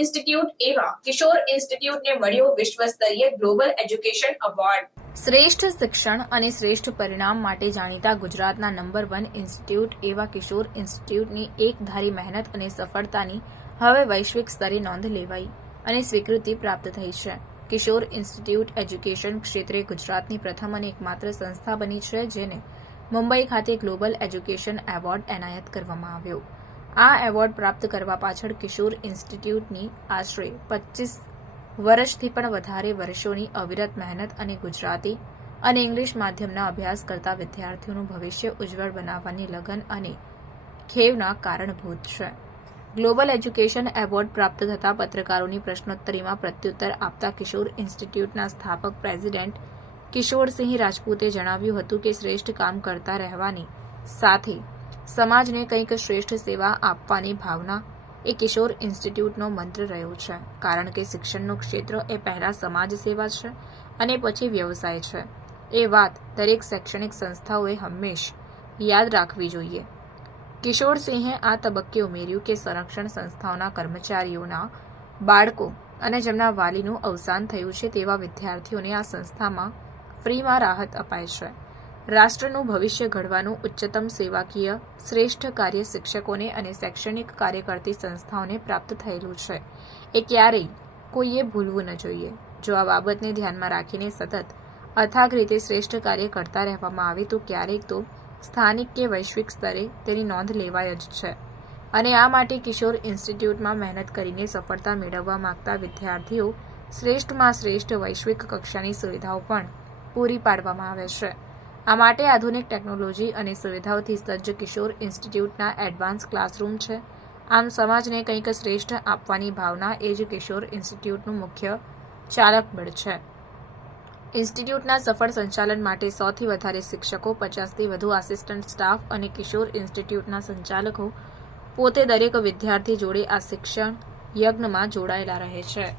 Institute એવા કિશોર ઇન્સ્ટિટ્યૂટને મળ્યો વિશ્વ સ્તરીય ગ્લોબલ એજ્યુકેશન એવોર્ડ શ્રેષ્ઠ શિક્ષણ અને શ્રેષ્ઠ પરિણામ માટે જાણીતા ગુજરાતના નંબર વન ઇન્સ્ટિટ્યૂટ એવા કિશોર ઇન્સ્ટિટ્યૂટની એકધારી મહેનત અને સફળતાની હવે વૈશ્વિક સ્તરે નોંધ લેવાઈ અને સ્વીકૃતિ પ્રાપ્ત થઈ છે. કિશોર ઇન્સ્ટિટ્યૂટ એજ્યુકેશન ક્ષેત્રે ગુજરાતની પ્રથમ અને એકમાત્ર સંસ્થા બની છે, જેને મુંબઈ ખાતે ગ્લોબલ એજ્યુકેશન એવોર્ડ એનાયત કરવામાં આવ્યો. આ એવોર્ડ પ્રાપ્ત કરવા પાછળ કિશોર ઇન્સ્ટિટ્યૂટની આશરે પચીસ વર્ષથી પણ વધારે વર્ષોની અવિરત મહેનત અને ગુજરાતી અને ઇંગ્લિશ માધ્યમના અભ્યાસ કરતા વિદ્યાર્થીઓનું ભવિષ્ય ઉજ્જવળ બનાવવાની લગન અને ખેવના કારણભૂત છે. ગ્લોબલ એજ્યુકેશન એવોર્ડ પ્રાપ્ત થતા પત્રકારોની પ્રશ્નોત્તરીમાં પ્રત્યુત્તર આપતા કિશોર ઇન્સ્ટિટ્યૂટના સ્થાપક પ્રેસિડેન્ટ કિશોરસિંહ રાજપૂતે જણાવ્યું હતું કે શ્રેષ્ઠ કામ કરતા રહેવાની સાથે સમાજને કંઈક શ્રેષ્ઠ સેવા આપવાની ભાવના. એ કિશોર ઇન્સ્ટિટ્યૂટનો મંત્ર રહ્યો છે, કારણ કે શિક્ષણનું ક્ષેત્ર એ પહેલાં સમાજ સેવા છે અને પછી વ્યવસાય છે. એ વાત દરેક શૈક્ષણિક સંસ્થાઓએ હંમેશ યાદ રાખવી જોઈએ. કિશોરસિંહે આ તબક્કે ઉમેર્યું કે સંરક્ષણ સંસ્થાઓના કર્મચારીઓના બાળકો અને જેમના વાલીનું અવસાન થયું છે તેવા વિદ્યાર્થીઓને આ સંસ્થામાં ફ્રીમાં રાહત અપાય છે. રાષ્ટ્રનું ભવિષ્ય ઘડવાનું ઉચ્ચતમ સેવાકીય, શ્રેષ્ઠ કાર્ય શિક્ષકોને અને શૈક્ષણિક કાર્ય કરતી સંસ્થાઓને પ્રાપ્ત થયેલું છે. એ ક્યારેય કોઈએ ભૂલવું ન જોઈએ. જો આ બાબતને ધ્યાનમાં રાખીને સતત અથાગ રીતે શ્રેષ્ઠ કાર્ય કરતા રહેવામાં આવે તો ક્યારેક તો સ્થાનિક કે વૈશ્વિક સ્તરે તેની નોંધ લેવાય જ છે. અને આ માટે કિશોર ઇન્સ્ટિટ્યૂટમાં મહેનત કરીને સફળતા મેળવવા માંગતા વિદ્યાર્થીઓ શ્રેષ્ઠમાં શ્રેષ્ઠ વૈશ્વિક કક્ષાની સુવિધાઓ પણ પૂરી પાડવામાં આવે છે. આ માટે આધુનિક ટેકનોલોજી અને સુવિધાઓથી સજ્જ કિશોર ઇન્સ્ટિટ્યૂટના એડવાન્સ ક્લાસરૂમ છે. આમ સમાજને કંઈક શ્રેષ્ઠ આપવાની ભાવના એ જ કિશોર ઇન્સ્ટિટ્યૂટનું મુખ્ય ચાલક બળ છે. ઇન્સ્ટિટ્યૂટના સફળ સંચાલન માટે સૌથી વધારે શિક્ષકો, પચાસથી વધુ આસિસ્ટન્ટ સ્ટાફ અને કિશોર ઇન્સ્ટિટ્યૂટના સંચાલકો પોતે દરેક વિદ્યાર્થી જોડે આ શિક્ષણ યજ્ઞમાં જોડાયેલા રહે છે.